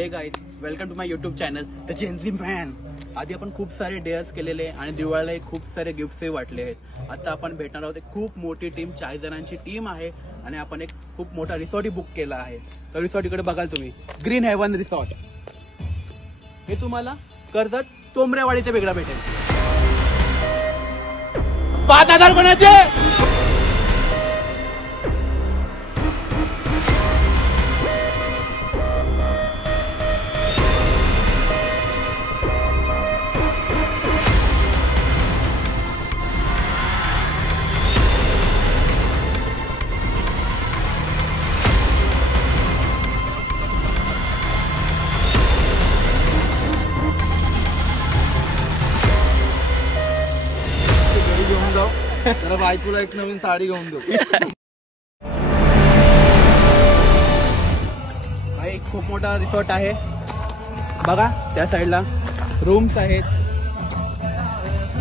Hey guys, welcome to my YouTube channel the Gen Z man. आधी आपण खूप सारे डेअर्स केलेले आणि दिवाळीला खूप सारे गिफ्ट्सही वाटले आहेत. आता आपण भेटणार आहोत. एक खूप मोठी टीम, 40 जणांची टीम आहे आणि आपण एक खूप मोठा रिसॉर्टही बुक केला आहे. तर रिसॉर्ट इकडे बघाल तुम्ही, ग्रीन हेवन रिसॉर्ट. हे तुम्हाला कर्जत तोमरेवाडीचे वेगळा भेटेल. 5,000 कोणाचे? घेऊन जाऊ जरा बायकोला एक नवीन साडी घेऊन देऊ. हा एक खूप मोठा रिसॉर्ट आहे बघा. त्या साईडला रूम्स आहेत,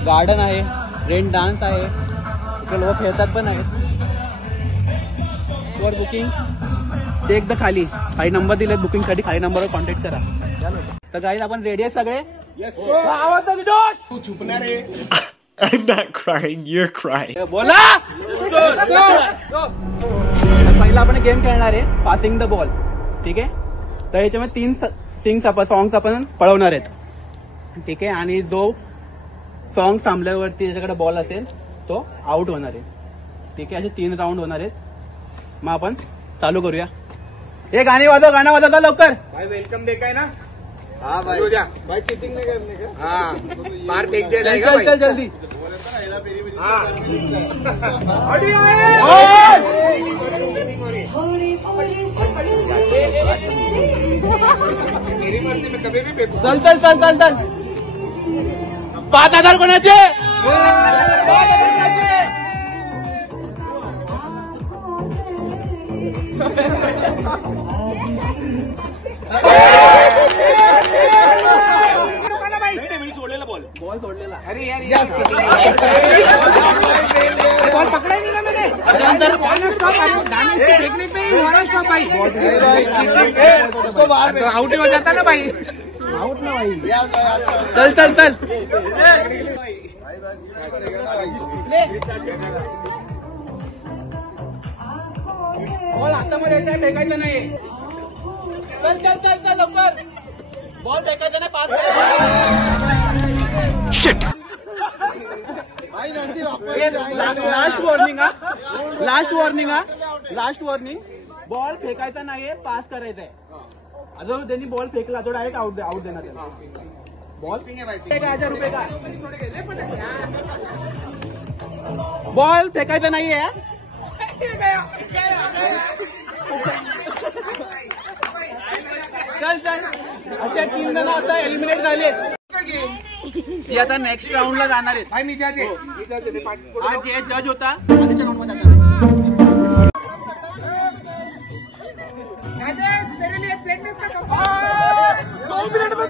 गार्डन आहे, रेन डान्स आहे, इकडे लोक खेळतात पण आहेत. फॉर बुकिंग चेक द खाली नंबर दिलेत बुकिंग साठी. खाली नंबरवर कॉन्टॅक्ट करा. तर गाईज आपण रेडी आहे सगळे? तू चुकणार आहे. I'm not crying, you're crying. बोला. पहिला आपण गेम खेळणार आहे, पासिंग द बॉल. ठीक आहे. तर याच्यामध्ये 3 सॉंग्स आपण पळवणार आहेत. ठीक आहे. आणि जो सॉंग थांबल्यावरती ज्याच्याकडे बॉल असेल तो आउट होणार आहे. ठीक आहे. असे 3 राऊंड होणार आहेत. मग आपण चालू करूया. हे गाणी वाजव, गाणं वाजवता लवकर. भाई वेलकम देखाय ना. हाँ भाई भाई चीटिंग नहीं करने का. हाँ बाहर फेंक दिया जाएगा. चल चल जल्दी. कभी भी फेंकू. चल चल चल चल चल. 5,000 कोणाचे? 5,000 कोणाचे? बॉल सोडलेला. अरे यार बॉल पकड़ा ही नहीं ना मैंने. फेंकने पे ही हुआ ना स्टॉप भाई. उसको बाहर आउट हो जाता ना भाई. आउट ना भाई. चल चल चल. बॉल हातामध्ये येत आहे, फेकायचं नाही. चल चल चल चल लवकर. बॉल फेकायचा नाही. 5 लास्ट वॉर्निंग हा. लास्ट वॉर्निंग हा. Last warning. बॉल फेकायचा नाहीये, पास करायचा आहे. अजून त्यांनी बॉल फेकला तो डायरेक्ट आउट देणार आहे. बॉल 1,000 रुपये का. बॉल फेकायचा नाहीये. चल चल. अशा 3 जण आता एलिमिनेट झालेत. ती आता नेक्स्ट राऊंडला जाणार आहेत. भाई मी जाते. हा जे जज होता आधीच्या राऊंडमध्ये जाणार आहे. मेरे लिए प्लेटनेस का 2 मिनट में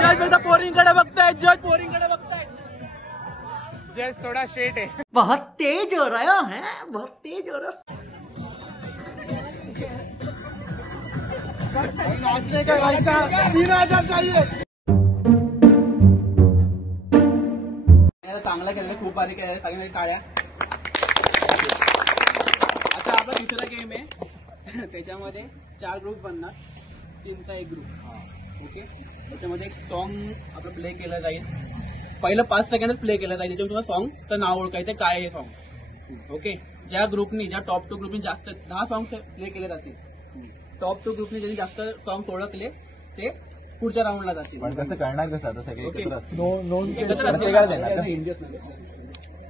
जज बघता पोरिंगकडे बघताय. जज पोरिंगकडे बघताय. जस्ट थोड़ा स्ट्रेट है. बहुत तेज हो रहा है, बहुत तेज हो रहा. नाचने का भाई साहब 3,000 चाहिए. चांगला खेळलं, खूप भारी खेळलं. सगळ्यांनी टाळ्या. आता आपला दुसरा गेम आहे. त्याच्यामध्ये 4 ग्रुप बनणार, 3चा एक ग्रुप. ओके. त्याच्यामध्ये एक सॉन्ग आपलं प्ले केलं जाईल. पहिलं 5 सेकंडच प्ले केलं जाईल. त्याच्यावर तुम्हाला सॉन्गचं नाव ओळखायचं काय आहे सॉन्ग. ओके. ज्या ग्रुपनी, ज्या टॉप 2 ग्रुपनी जास्त 10 सॉंग प्ले केले जातील. टॉप 2 ग्रुपनी ज्यांनी जास्त सॉंग ओळखले ते पुढच्या राऊंडला जातील. कसं करणार कसं आता सगळे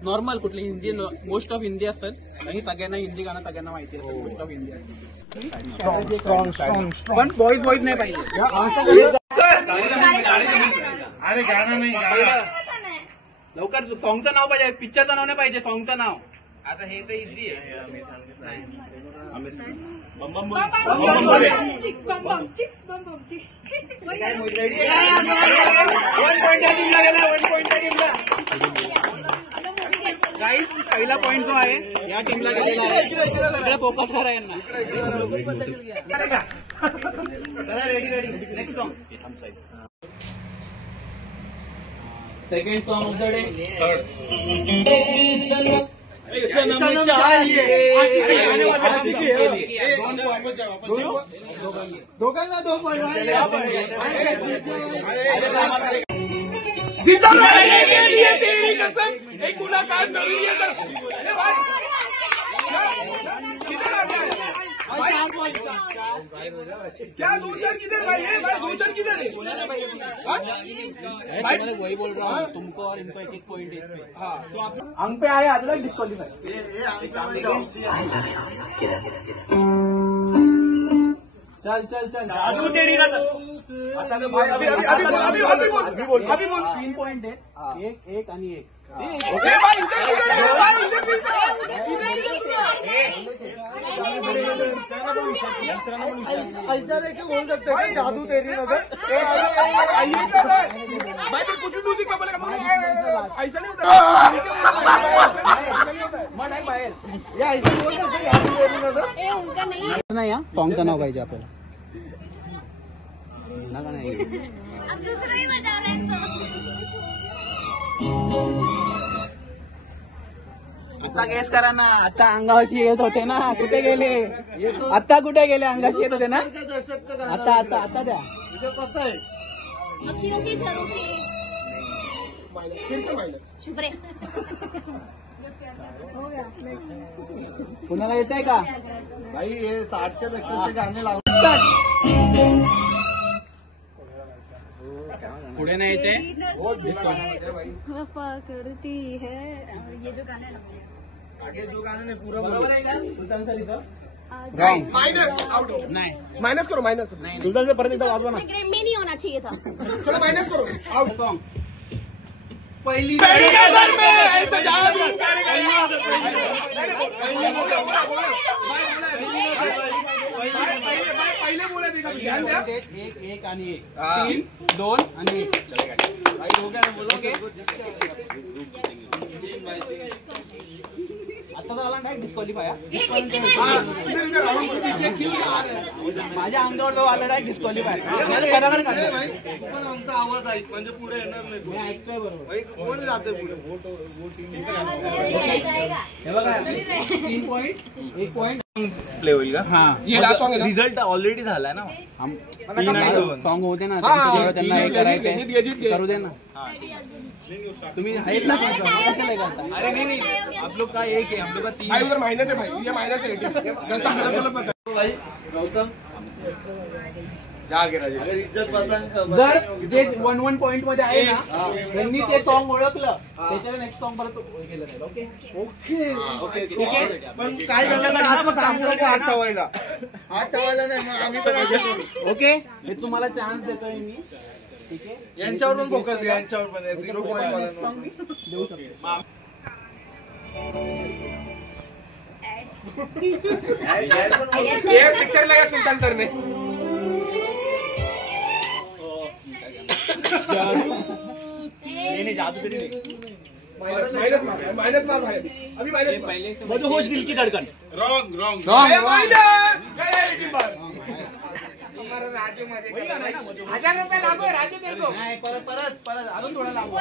नॉर्मल कुठले हिंदी, मोस्ट ऑफ हिंदी असतात. आणि सगळ्यांना हिंदी गाणं सगळ्यांना माहिती असतं. मोस्ट ऑफ हिंदी असतं. पण बॉईज नाही पाहिजे. अरे गाणं नाही गाणं. लवकर सॉंगचं नाव पाहिजे, पिक्चरचं नाव नाही पाहिजे, सॉंगचं नाव. आता हे तर इझी आहे. राईट, पहिला पॉईंट जो आहे या टीमला गेलेला आहे. इकडे फोकस करा यांना. Ready. Next song. Second song of the day. दोघांना 2 पॉईंट. तेरी कसम एक मुलाकात जरूरी है सर. क्या 2 जन किधर भाई है? भाई 2 जन किधर है? वही बोल रहा हूँ तुमको और इनको एक पॉइंट है. हाँ तो आप अंक पे आए अगला डिस्क्वालीफाई. चल जादू तेरी कसम. अभी बोल 3 पॉइंट है. एक आणि एक. ऐसा नहीं बोल सकते भाई, जादू तेरी नजर. भाई फिर कुछ भी म्यूजिक में बोलेगा ऐसा नहीं होता. ये ऐसा बोल सकते जादू तेरी नजर. उनका नहीं नाही हा सॉन्गचं नाव पाहिजे आपल्याला. नका नाही अब दूसरा ही बजा रहे हैं आता गेस करा ना. आता अंगाशी येत होते ना, कुठे गेले? आता कुठे गेले? अंगाशी येत होते ना. आता द्या. अखियों की झरोखे फिर से माइनस. शुभ रे. कुणाला येत आहे का? भाई ये 60च्या दशकाचे गाणे लावून पुढे नाही येते. वफा करती है ये जो गाना है ना. आगे जो गाणं नाही पूरा बरोबर आहे का सुलतान सर इथं? रॉन्ग. Minus out. नाही. माइनस करो माइनस. सुलतान सर परत एकदा वाजवा ना. ग्रेड में नहीं होना चाहिए था. चलो माइनस करो. आउट. सॉन्ग पहिली नजर में ऐसा जादू पहिले बोला देखा ध्यान द्या. एक आणि एक. 3, 2 आणि 1. ओके. आता तर आला काय डिस्क्वालिफाय. माझ्या अंगावर जो आला डायरेक्ट डिस्क्वालिफाय. पण आमचा आवाज ऐक म्हणजे पुढे येणार नाही. मी ऐकतोय बरोबर. कोण जाते पुढे? हे बघा 3 पॉइंट 1 पॉइंट प्ले होईल का? हा. ये लास्ट सॉन्ग है ना. रिझल्ट ऑलरेडी झालाय ना. सॉन्ग होते ना जेवढं त्यांना हे करायचंय जीत करू दे ना. तुम्ही आहेत ना कशाला करता? अरे नहीं आप लोग का एक है, हम लोग का 3. भाई उधर माइनस है भाई. ये माइनस है. गलत पता भाई गौतम जागे राजे. अगर इज्जत पतंग जर जे 1-1 पॉइंट मध्ये आहे ना त्यांनी ते सॉन्ग ओळखलं त्याच्यावर नेक्स्ट सॉन्ग परत केलं जाईल. ओके ओके ठीक आहे. पण काय झालं ना आता सांगू नको 8 ठेवायला. 8 ठेवायला नाही मग आम्ही पण मजा करू. ओके हे तुम्हाला चान्स देतोय मी. ठीक आहे. यांच्यावर पण फोकस घ्या. यांच्यावर पण 0 पॉईंट वाला देऊ शकतो. ये पिक्चर लगा सुल्तान सर ने. जादू तरी नाही. माइनस मार भाई. अभी माइनस मधुहोश दिल की धड़कन. रॉन्ग ₹1000 लागू है राजू तेरे को. नाही परत अजून थोडा लागू.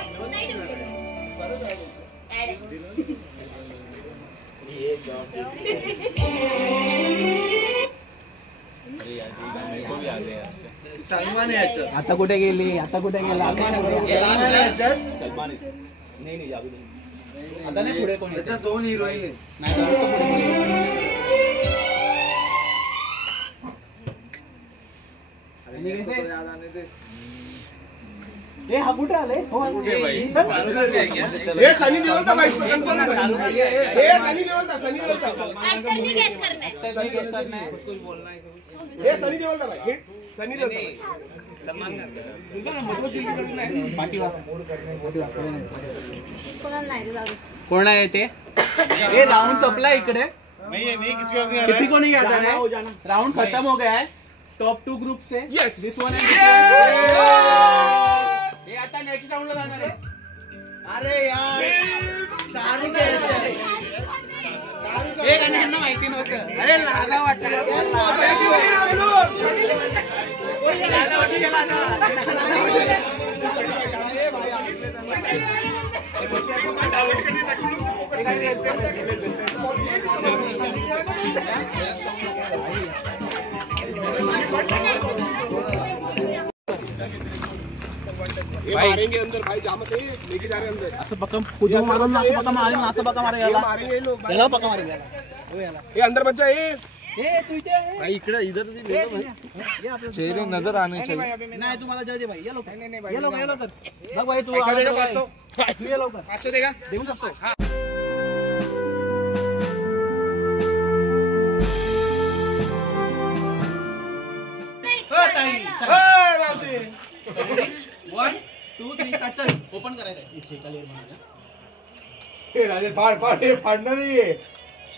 सलमान याचं आता कुठे गेली? आता कुठे गेला? आता नाही पुढे कोणी त्याच्यात 2 हिरोईन आहे. नाही हे हा कुठे आले? हो ये सनी देओल का भाई कंफर्म है. ये सनी देओल का. एक्टर नहीं गेस करना है. ये सनी देओल का भाई. हिट सनी देओल का. कोणाला नाही रे जाऊ दे. कोण आहे ते? हे राऊंड संपला इकडे. नहीं किसी किसी को नहीं आता है। राउंड खत्म हो गया है। टॉप 2 ग्रुप से Yes. दिस वन ये आता नेक्स्ट राउंड ला जाणार आहे। अरे यार चारू हे गाणं यांना माहिती नव्हतं। अरे लागा वाटलं लागा वाटी गेला ना। मारेंगे अंदर भाई जामत है लेके जा रहे अंदर असं पक्का खुदू मारून ना, असं पक्का मारेल ना, असं पक्का मारेल याला। मारेंगे ये लोग याला पक्का मारेल याला। हो याला। ये अंदर बच्चा ये ए तू इथे आहे। भाई इकडे इधर चेहरे नजर आने चाहिए। नाही तू मला जाऊ दे भाई। ये लवकर ये लवकर ये लवकर बघ भाई तू पैसा देगा आला 500 तू ये लवकर 500 देगा देऊ शकतो। मावशी 1 2 3 स्टार्ट कर। ओपन करायचं आहे। ये राजे फाड़ ये फाड़ना नहीं है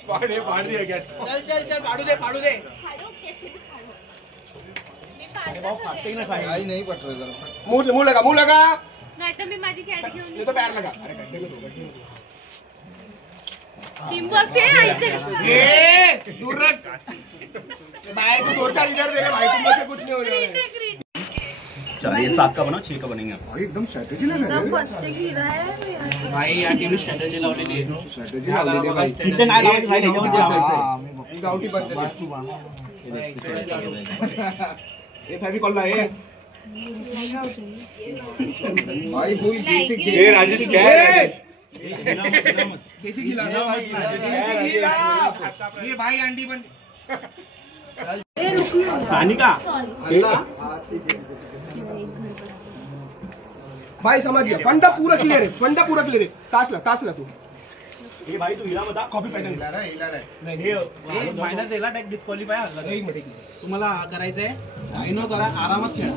फाड़ दिया क्या चल चल चल पाडू दे फाड़ो कैसे भी फाड़ो। आई नहीं पट रहा जरा। मुंह लगा नाही तर मी माझी कॅच घेऊन ये तो पैर लगा अरे टीम वर्क पे ऐकते ये दूर रख भाई तू 2-4 इधर दे रहे भाई तुम से कुछ नहीं हो रहा है चलिए 7 का बनाओ 6 का बनेंगे। भाई एकदम स्ट्रेटजी लगा रहे भाई या टीम स्ट्रॅटेजी लावलेली आहे। स्ट्रेटजी लावलेली भाई इथे नाही लावली भाई त्याच्यामध्ये लावायचं। गावठी पद्धत ये फेविकॉल ला ये भाई वो देसी ये राजेश क्या है? देसी खिला ये भाई अंडी बन सानिका भाई समझ गया फंडा पूरा क्लियर है तास ला तू ये भाई तू हिला बता कॉपी पैटर्न मायनस याला डायरेक्ट डिस्क्वालिफाय हल्ला। तुम्हाला करायचंय आयनो करा आरामात खेळा।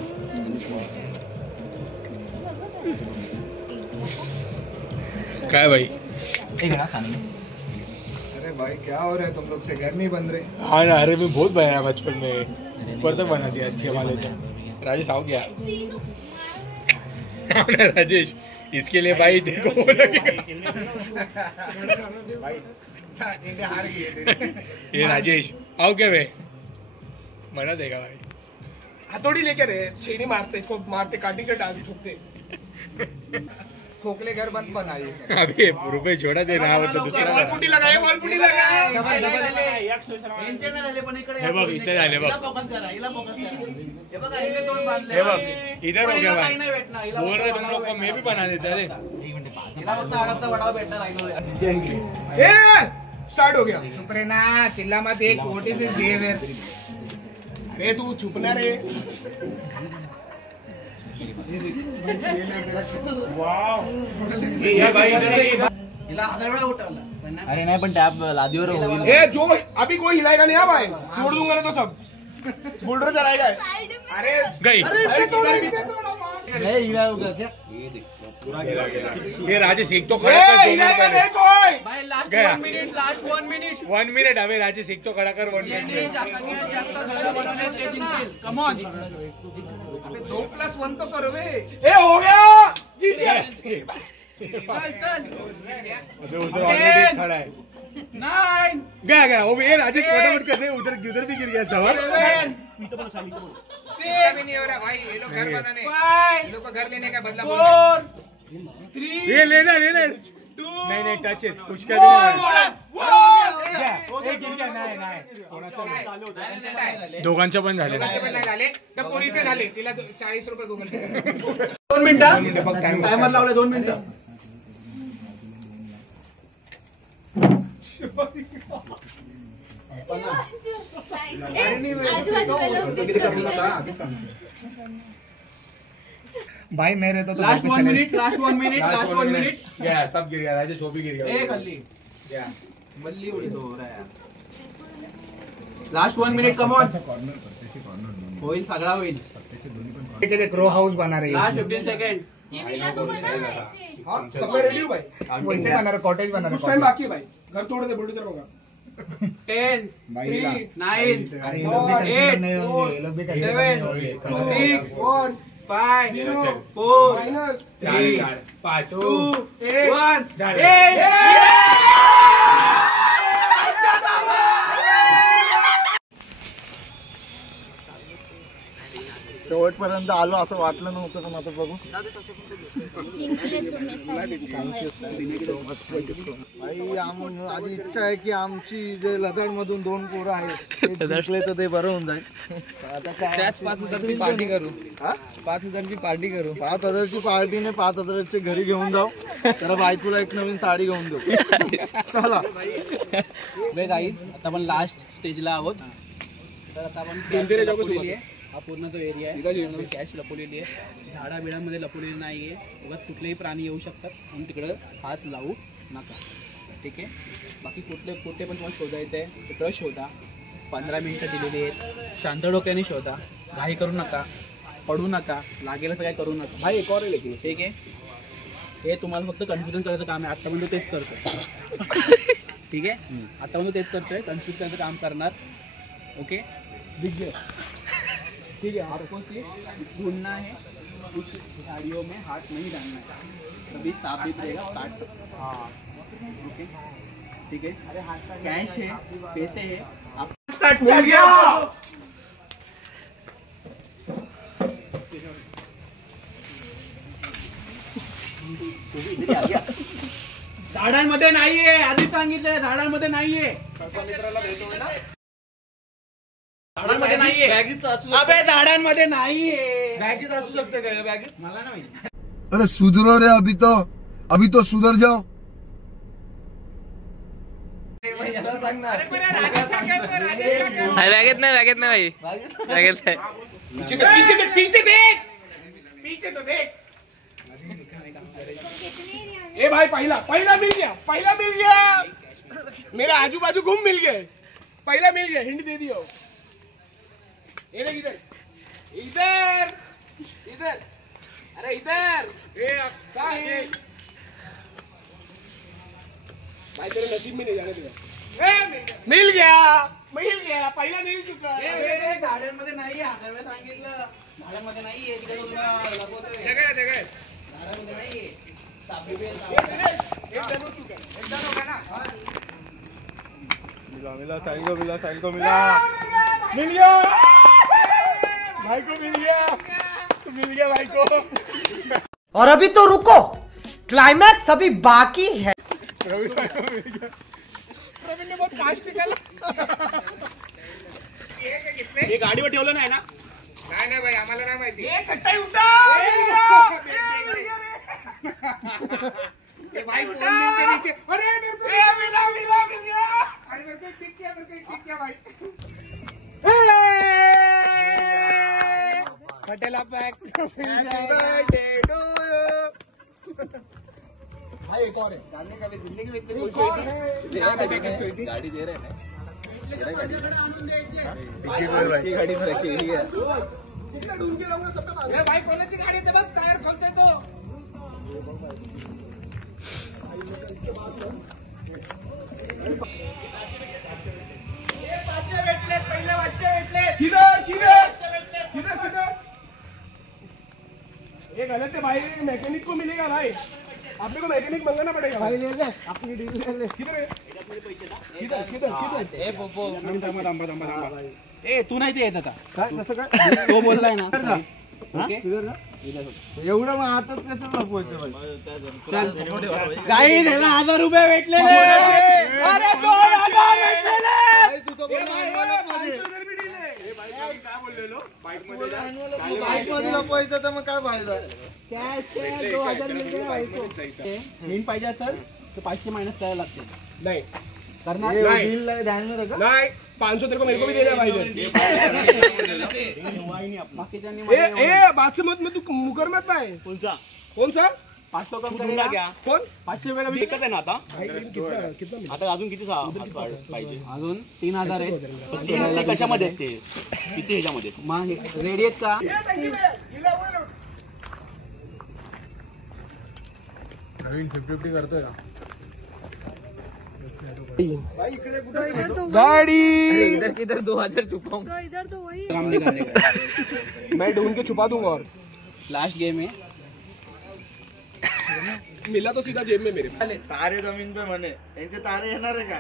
क्या भाई अरे भाई क्या हो रहा है तुम लोग से घर नहीं बन रहे। हाँ ना अरे मैं बहुत बनाया बचपन में ऊपर तक बना दिया अच्छे वाले थे। राजेश आओ क्या राजेश इसके लिए भाई देखो भाई इंडिया हार गई है। ये राजेश आओ क्या भाई मना देगा भाई हथौड़ी लेके रहे छेनी मारते इसको मारते काटी से डाल ठोकते खोखले घर बंद बनाइए अबे रुपए छोड़ा दे रहा तो दूसरा वॉल पुटी लगाए हे बघ इथे झाले बघ फोकस करा हिला फोकस करा। हे बघा हिने दोन बांधले। हे बघ इधर हो गया काही भाई नाही भेटणार हिला बोल रहे तुम लोग को मैं भी बना देता अरे हिला फक्त अडकता वडाव भेटणार आयनो। स्टार्ट हो गया चुप रे ना चिल्ला मत एक व्हाट इज दिस बिहेवियर। अरे तू चुप ना रे हिला हजार वेळा उठवला। अरे नाही पण टॅप लादीवर होईल। ए जो अभी कोई हिलाएगा नहीं भाई छोड़ दूंगा ना तो सब बुलडोजर चलाएगा अरे गई नहीं हिला होगा क्या? ये राजेश एक तो खड़ा कर भाई लास्ट गया। 1 मिनिट 1 मिनट अबे राजेश एक तो खड़ा कर 1 मिनट जास्त घरं बनवण्यात ते जिंकेल। कम ऑन 2+1 तो करो बे ए हो गया जीत गया अबे उधर ऑलरेडी खड़ा है 9 गया वो भी ये राजेश फटाफट कर दे उधर भी गिर गया सवाल भी नहीं हो रहा भाई ये लोग घर बनाने ये लोग को घर लेने का बदला बोल 4 3 ये लेना नहीं टचेस कुछ कर नहीं दोघांच्या पण झाले झाले तर पोरीचे झाले तिला 40 रुपये गुगल पे 2 मिनिटं टायमर लावले 2 मिनिटं। भाई मेरे तो लास्ट 1 मिनिट गया सब गिर गया राजेश वो भी गिर गया ए खाली मल्ली उडी तो हो रहा है। लास्ट 1 मिनिट कम ऑन होईल सगळा होईल। रो हाउस बना रही है लास्ट 15 सेकंड रेडी हूं भाई वैसे बना रहा कॉटेज बना कुछ रहा टाइम बाकी है भाई घर तोड़ दे बुलडोजर होगा 10, 9, 8, 7, 6, 5, 4, 3, 2, 1. शेवटपर्यंत आलो असं वाटलं नव्हतं पण आता बघू. माझी इच्छा आहे की आमची जे लदाड मधून 2 पोरं आहेत ते जिंकले तर ते बरं होऊन जाईल. आता त्याच 5,000ची पार्टी करू. 5,000ची पार्टी करू. 5,000ची पार्टीने 5,000चे घरी घेऊन जाऊ. तर बायकोला एक नवीन साडी घेऊन देऊ. चला गाईज आता आपण लास्ट स्टेजला आहोत. तर आता आपण हा पूर्ण जो एरिया आहे कॅश लपवलेली आहे. झाडा बिडांमध्ये लपवलेली नाही आहे. उगाच कुठलेही प्राणी येऊ शकतात म्हणून तिकडं हात लावू नका. ठीक आहे. बाकी कुठे पण तुम्हाला शोधायचं आहे तिकडं शोधा. 15 मिनिटं दिलेली आहेत. शांत डोक्याने शोधा. घाई करू नका. पडू नका. लागेल असं काय करू नका. भाई एक और लेकिन ठीक आहे. हे तुम्हाला फक्त कन्फ्युजन करायचं काम आहे. आत्तापर्यंत तेच करतोय. ठीक आहे. आत्तापर्यंत तेच करतोय. कन्फ्युज करायचं काम करणार. ओके बिग ठीक है. आपको सिर्फ ढूंढना है. उस गाड़ियों में हाथ नहीं डालना है. तभी साफ भी रहेगा. स्टार्ट. ओके ठीक है. कैश है पैसे है आप स्टार्ट मिल गया. झाडांमध्ये नाहीये. आधी सांगितलंय झाडांमध्ये नाहीये. झाडांमध्ये नाहीये. अबे झाडांमध्ये नाहीये. बॅगेत असू शकते का बॅगेत? मला नाही माहिती. अरे सुधरो रे अभी तो सुधर जाओ. बॅगेत नाही भाई. बॅगेत नाही. पीछे तो देख. ए भाई पहला मिल गया. मेरा आजू बाजू घूम मिल गए. पहला मिल गया. हिंट दे दियो. ये देख इधर. अरे इधर. भाई तेरे नसीब में नहीं जाने तुझा. मिल गया. पहिला मिल चुका. झाडांमध्ये नाहीये. हजार सांगितलं. झाडांमध्ये नाहीये. झाडांमध्ये नाहीये. मिला साइन को मिला. मिल गया भाई को. मिल गया भाई को. और अभी तो रुको, क्लाइमैक्स अभी बाकी है. प्रवीण ने बहुत फास्ट निकाला. हे गाडीवर ठेवलं नाही ना. नाही भाई आम्हाला नाही माहिती. ए छट्टाई उठा. भाई उठा. अरे मिला. अरे मेरे को टिक किया भाई. Hotel pack. भाई एक और है. जानने का भी जिंदगी में इतनी खुश हुई थी. गाड़ी दे रहे हैं. गाडी में रखी है. भाई कोणाची गाडी ते बघ टायर खोलतोय तो. ये गलत है भाई. मैकेनिक को मिलेगा भाई. आपने को मैकेनिक मंगाना पड़ेगा भाई. ले ले अपनी डील ले ले. किधर ए तू नाही ते येत आता. कसं काय? तो बोललाय ना. ओके एवढं मग हातात कसं लपवायचं बाई? काही त्याला 1,000 रुपये भेटलेले. अरे 2,000 भेटलेले. तू तर बाईक मध्ये लपवायचं तर मग काय फायदा? कॅश 2,000 मिळते भाई को. हिंट पाहिजे असेल तर 500 मायनस करायला लागते. नहीं करणार नहीं ध्यान में रखा. नहीं 500 तेरे को मेरे को भी देना भाई. बाकीच्यांनी ए बात से मत तू मुकर मत भाई. कौन सा 500 कम करेगा क्या. कौन 500 रुपये एकच आहे ना आता. कितना आता अजून किती पाहिजे? अजून 3,000 आहेत. ते कशामध्ये आहेत ते? किती ह्याच्यामध्ये? मग रेडी आहेत का. नवीन 50-50 करतोय का. गाड़ी इधर किधर 2000 छुपाऊं तो इधर तो वही काम नहीं करने का। मैं ढूंढ के छुपा दूंगा। और लास्ट गेम है। मिला तो सीधा जेब में मेरे। तारे जमीन पे म्हणे यांचे तारे येणार आहे का